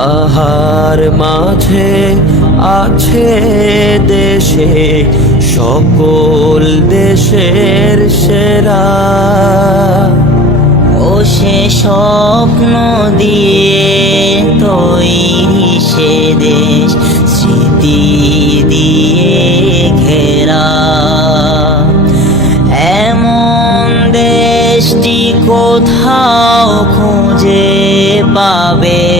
তাহার মাঝে আছে দেশে, সকল দেশের সেরা। ও সে স্বপ্ন দিয়ে তৈরি সে দেশ, স্মৃতি দিয়ে ঘেরা। এমন দেশটি কোথাও খুঁজে পাবে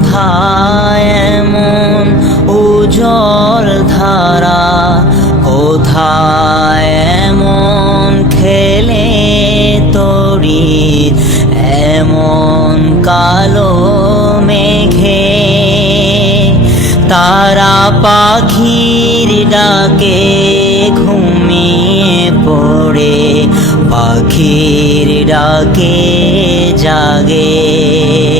কোথায় এমন উজ্জ্বল ধারা? কোথায় এমন খেলে তরি? এমন কালো মেঘে? তারা পাখির ডাকে ঘুমিয়ে পড়ে, পাখির ডাকে জাগে।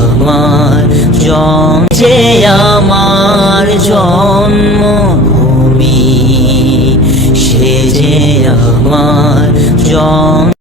আমার যে আমার জন্মভূমি সে যে আমার জন